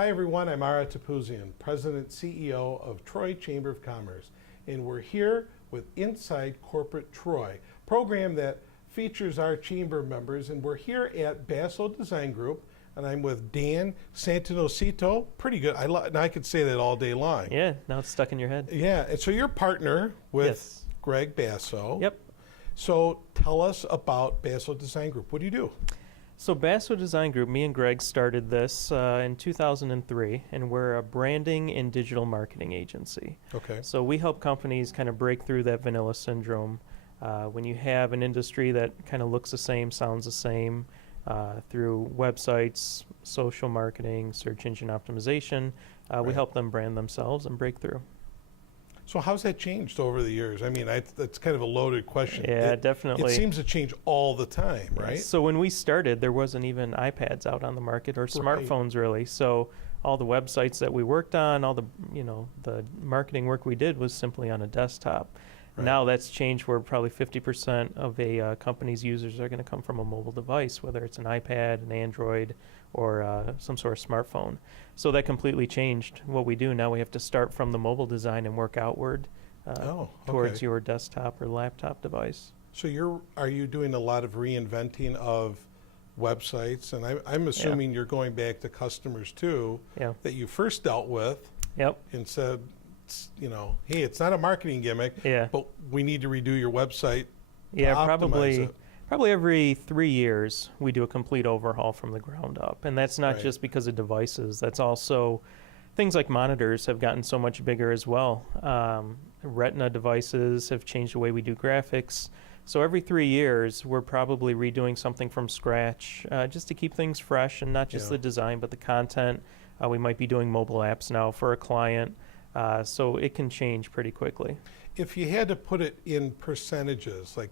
Hi everyone, I'm Ara Topouzian, President CEO of Troy Chamber of Commerce, and we're here with Inside Corporate Troy, program that features our chamber members, and we're here at Basso Design Group, and I'm with Dan Santonocito. Pretty good. I could say that all day long. Yeah, now it's stuck in your head. Yeah, and so you're partner with Yes. Greg Basso. Yep. So tell us about Basso Design Group. What do you do? So Basso Design Group, me and Greg started this in 2003, and we're a branding and digital marketing agency. Okay. So we help companies kind of break through that vanilla syndrome. When you have an industry that kind of looks the same, sounds the same, through websites, social marketing, search engine optimization, we Right. help them brand themselves and break through. So how's that changed over the years? I mean, that's kind of a loaded question. Yeah, It definitely. seems to change all the time, right? So when we started, there wasn't even iPads out on the market or smartphones really. So all the websites that we worked on, all the the marketing work we did was simply on a desktop. Right. Now that's changed where probably 50% of a company's users are going to come from a mobile device, whether it's an iPad, an Android, or some sort of smartphone. So that completely changed what we do. Now we have to start from the mobile design and work outward towards okay. your desktop or laptop device. So are you doing a lot of reinventing of websites? And I'm assuming you're going back to customers too Yeah. that you first dealt with Yep. and said, hey, it's not a marketing gimmick, Yeah. but we need to redo your website. Yeah, optimize probably it. probably every 3 years we do a complete overhaul from the ground up. And that's not Right. just because of devices. That's also things like monitors have gotten so much bigger as well. Retina devices have changed the way we do graphics. So every 3 years we're probably redoing something from scratch just to keep things fresh, and not just Yeah. the design but the content. We might be doing mobile apps now for a client. So it can change pretty quickly. If you had to put it in percentages, like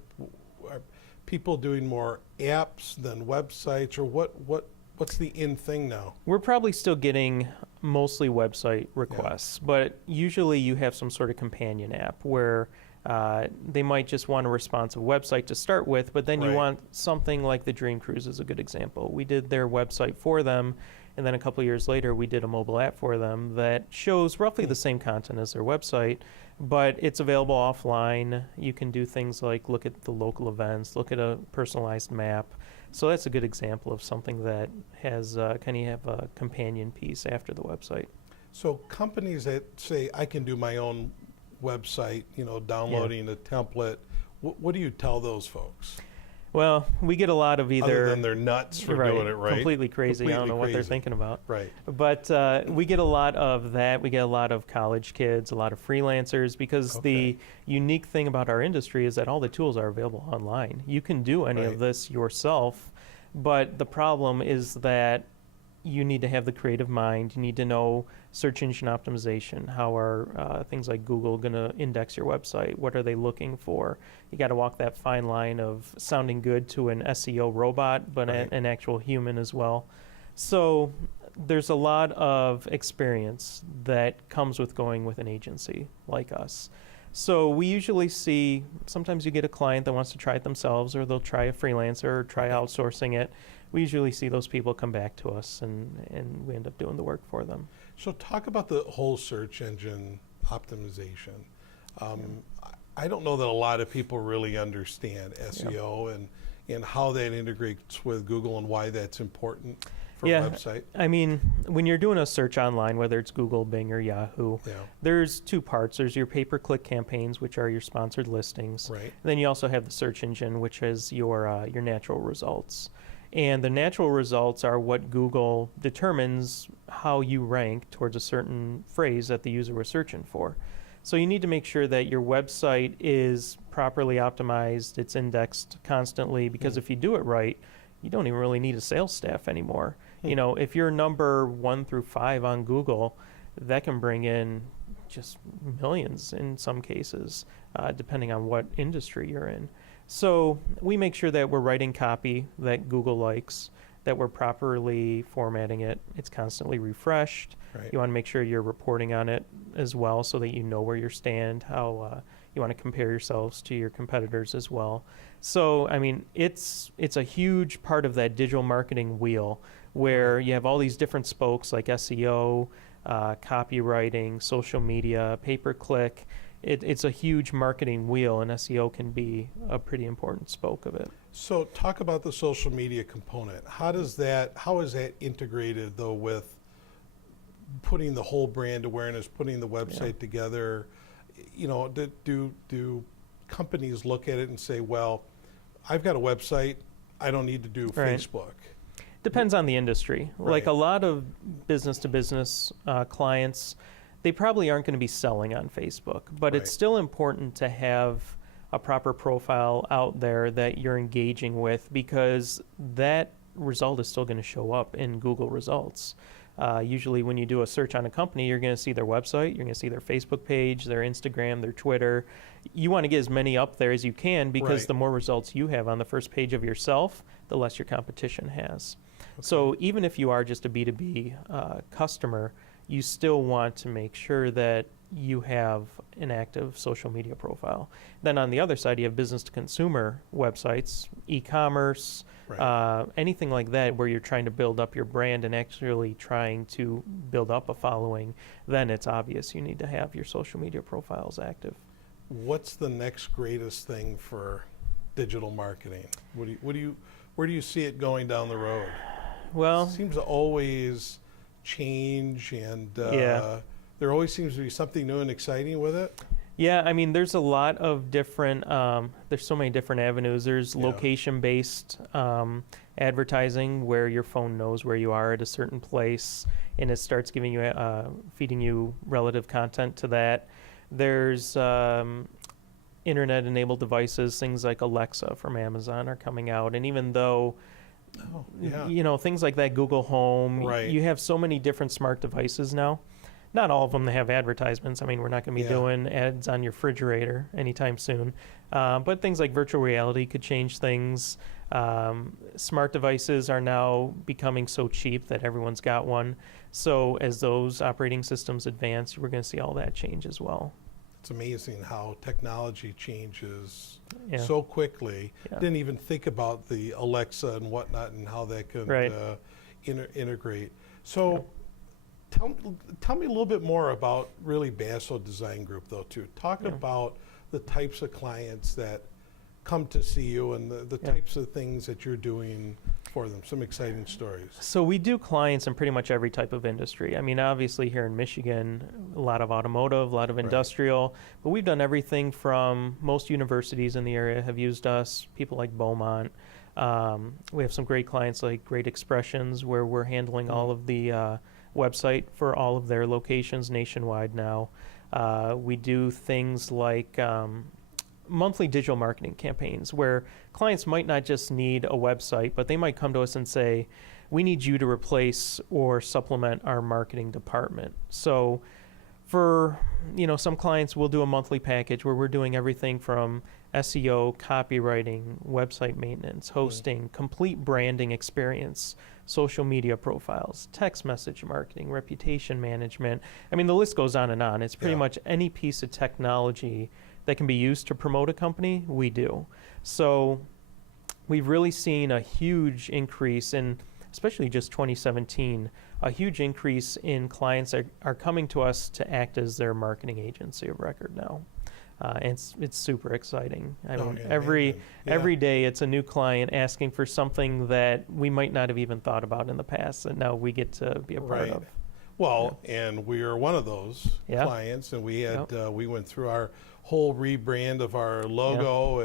are people doing more apps than websites, or what's the in thing now? We're probably still getting mostly website requests, but usually you have some sort of companion app where they might just want a responsive website to start with, but then you Right. want something like the Dream Cruise is a good example. We did their website for them, and then a couple of years later we did a mobile app for them that shows roughly the same content as their website, but it's available offline. You can do things like look at the local events, look at a personalized map. So that's a good example of something that has kind of have a companion piece after the website. So companies that say, I can do my own website, downloading a template, what do you tell those folks? Well, we get a lot of either... Other than they're nuts for doing it, right? Completely crazy. I don't Completely know what they're crazy. thinking about. Right. But we get a lot of that. We get a lot of college kids, a lot of freelancers, because the unique thing about our industry is that all the tools are available online. You can do any Right. of this yourself, but the problem is that you need to have the creative mind. You need to know search engine optimization. How are things like Google going to index your website? What are they looking for? You got to walk that fine line of sounding good to an SEO robot, but Right. an actual human as well. So there's a lot of experience that comes with going with an agency like us. So we usually see, sometimes you get a client that wants to try it themselves, or they'll try a freelancer or try outsourcing it. We usually see those people come back to us, and we end up doing the work for them. So talk about the whole search engine optimization. I don't know that a lot of people really understand SEO and how that integrates with Google and why that's important for a website. I mean, when you're doing a search online, whether it's Google, Bing, or Yahoo, there's two parts. There's your pay-per-click campaigns, which are your sponsored listings. Right. Then you also have the search engine, which is your natural results. And the natural results are what Google determines how you rank towards a certain phrase that the user was searching for. So you need to make sure that your website is properly optimized, it's indexed constantly, because if you do it right, you don't even really need a sales staff anymore. If you're number 1 through 5 on Google, that can bring in just millions in some cases, depending on what industry you're in. So we make sure that we're writing copy that Google likes, that we're properly formatting it. It's constantly refreshed. Right. You want to make sure you're reporting on it as well, so that you know where you stand, how you want to compare yourselves to your competitors as well. So, I mean, it's a huge part of that digital marketing wheel where you have all these different spokes like SEO, copywriting, social media, pay-per-click. It's a huge marketing wheel, and SEO can be a pretty important spoke of it. So talk about the social media component. How is that integrated though with putting the whole brand awareness, putting the website together? You know, do companies look at it and say, well, I've got a website, I don't need to do Facebook? Depends on the industry. Right. Like a lot of business-to-business clients, they probably aren't going to be selling on Facebook, but it's still important to have a proper profile out there that you're engaging with, because that result is still going to show up in Google results. Usually when you do a search on a company, you're going to see their website, you're going to see their Facebook page, their Instagram, their Twitter. You want to get as many up there as you can, because the more results you have on the first page of yourself, the less your competition has. So even if you are just a B2B customer, you still want to make sure that you have an active social media profile. Then on the other side, you have business-to-consumer websites, e-commerce, anything like that where you're trying to build up your brand and actually trying to build up a following. Then it's obvious you need to have your social media profiles active. What's the next greatest thing for digital marketing? Where do you see it going down the road? Well, it seems to always change, and there always seems to be something new and exciting with it. Yeah, I mean, there's a lot of different, there's so many different avenues. There's location-based advertising, where your phone knows where you are at a certain place, and it starts giving you, feeding you relative content to that. There's internet-enabled devices, things like Alexa from Amazon are coming out, and even though you know, things like that, Google Home, you have so many different smart devices now. Not all of them have advertisements. I mean, we're not going to be doing ads on your refrigerator anytime soon. But things like virtual reality could change things. Smart devices are now becoming so cheap that everyone's got one. So as those operating systems advance, we're going to see all that change as well. It's amazing how technology changes so quickly. Didn't even think about the Alexa and whatnot and how that could integrate. So tell me a little bit more about really Basso Design Group though too. Talk about the types of clients that come to see you and the types of things that you're doing for them. Some exciting stories. So we do clients in pretty much every type of industry. I mean, obviously here in Michigan, a lot of automotive, a lot of industrial, but we've done everything from most universities in the area have used us, people like Beaumont. We have some great clients like Great Expressions, where we're handling all of the website for all of their locations nationwide now. We do things like monthly digital marketing campaigns, where clients might not just need a website, but they might come to us and say, we need you to replace or supplement our marketing department. So for some clients, we'll do a monthly package where we're doing everything from SEO, copywriting, website maintenance, hosting, complete branding experience, social media profiles, text message marketing, reputation management. I mean, the list goes on and on. It's pretty much any piece of technology that can be used to promote a company, we do. So we've really seen a huge increase in, especially just 2017, a huge increase in clients that are coming to us to act as their marketing agency of record now. And it's super exciting. I mean, every day it's a new client asking for something that we might not have even thought about in the past, and now we get to be a part of. Well, and we are one of those clients, and we had we went through our whole rebrand of our logo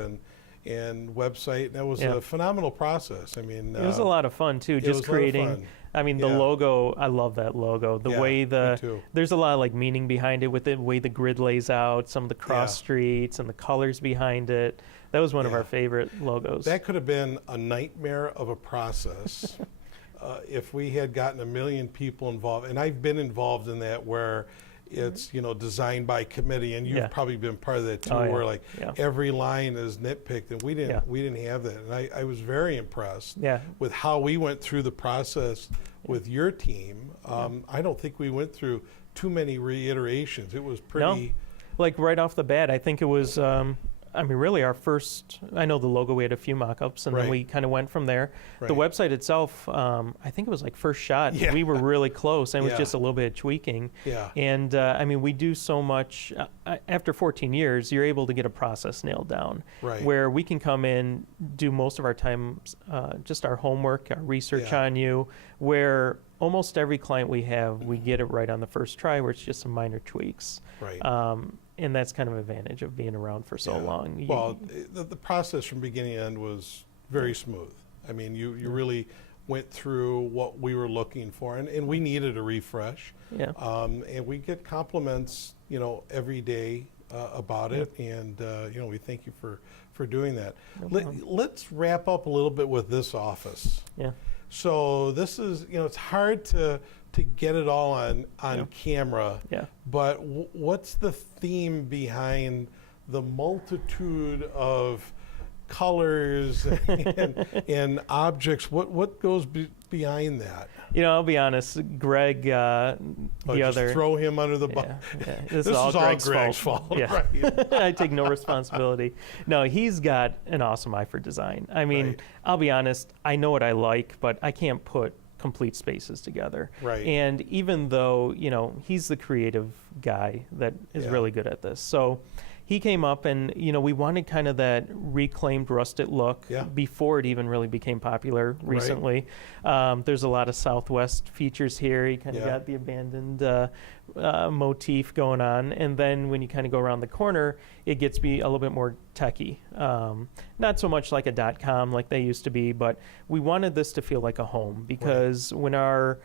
and website, and that was a phenomenal process. I mean, it was a lot of fun too, just creating. I mean, the logo, I love that logo. The way there's a lot of like meaning behind it, with the way the grid lays out, some of the cross streets and the colors behind it. That was one of our favorite logos. That could have been a nightmare of a process if we had gotten 1 million people involved. And I've been involved in that, where it's designed by committee, and you've probably been part of that too, where like every line is nitpicked, and we didn't have that. And I was very impressed with how we went through the process with your team. I don't think we went through too many reiterations. It was pretty like right off the bat. I think it was I mean, really our first, I know the logo, we had a few mock-ups, and then Right. we kind of went from there. The Right. website itself, I think it was like first shot, Yeah. we were really close, and it was Yeah. just a little bit of tweaking. Yeah. And I mean, we do so much. After 14 years, you're able to get a process nailed down, Right. where we can come in, do most of our time, just our homework, our research Yeah. on you, where almost every client we have, we get it right on the first try, where it's just some minor tweaks. Right. And that's kind of an advantage of being around for so Yeah. long. Well, the process from beginning to end was very smooth. I mean, you really went through what we were looking for, and we needed a refresh. Yeah. And we get compliments, every day about it, and we thank you for doing that. No problem. Let's wrap up a little bit with this office. Yeah. So this is, it's hard to get it all on Yeah. camera. Yeah. But what's the theme behind the multitude of colors and objects? What goes behind that? I'll be honest, Greg, the Just other. throw him under the bus. Yeah. This is all Greg's fault. Yeah. Right. I take no responsibility. No, he's got an awesome eye for design. I mean, Right. I'll be honest, I know what I like, but I can't put complete spaces together. Right. And even though, he's the creative guy that is Yeah. really good at this. So he came up and, we wanted kind of that reclaimed rustic look Yeah. before it even really became popular recently. There's a lot of Southwest features here. You kind of Yeah. got the abandoned motif going on. And then when you kind of go around the corner, it gets be a little bit more techy. Not so much like a .com like they used to be, but we wanted this to feel like a home, because when our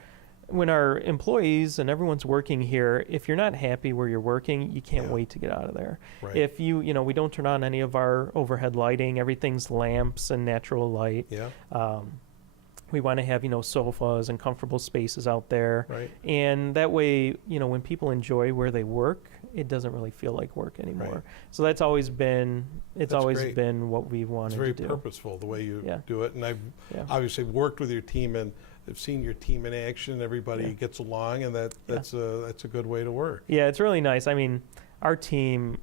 employees and everyone's working here, if you're not happy where you're working, you can't Yeah. wait to get out of there. Right. If we don't turn on any of our overhead lighting, everything's lamps and natural light. Yeah. We want to have, sofas and comfortable spaces out there. Right. And that way, when people enjoy where they work, it doesn't really feel like work anymore. Right. So that's always been, That's always great. been what we wanted It's very to do. purposeful the way you Yeah. do it, and I've Yeah. obviously worked with your team, and I've seen your team in action. Everybody Yeah. gets along, and that's a good way to work. Yeah, it's really nice. I mean, our team,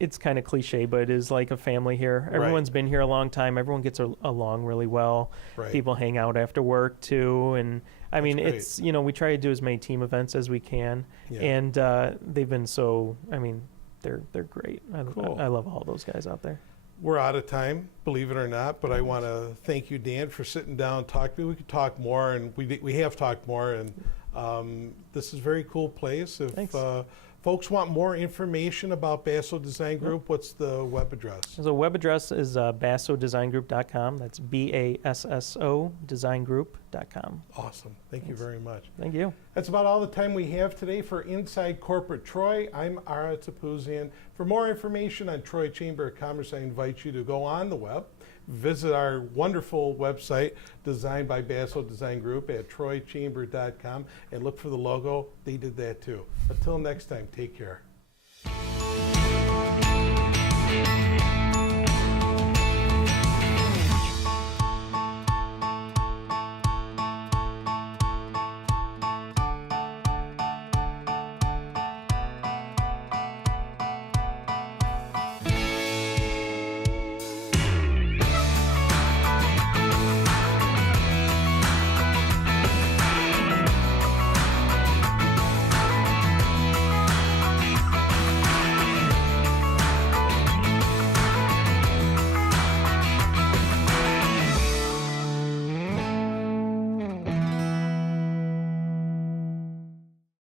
it's kind of cliche, but it is like a family here. Right. Everyone's been here a long time. Everyone gets along really well. Right. People hang out after work too. And great. it's, we try to do as many team events as we can. Yeah. And they've been so, they're great. Cool. I love all those guys out there. We're out of time, believe it or not, but I want to thank you, Dan, for sitting down and talking to me. We could talk more, and we have talked more, and this is a very cool place. If Thanks. folks want more information about Basso Design Group, what's the web address? So the web address is bassodesignGroup.com. That's BASSO designgroup.com. Awesome. Thank you very much. Thank you. That's about all the time we have today for Inside Corporate Troy. I'm Ara Topouzian. For more information on Troy Chamber of Commerce, I invite you to go on the web, visit our wonderful website designed by Basso Design Group at troychamber.com, and look for the logo. They did that too. Until next time, take care.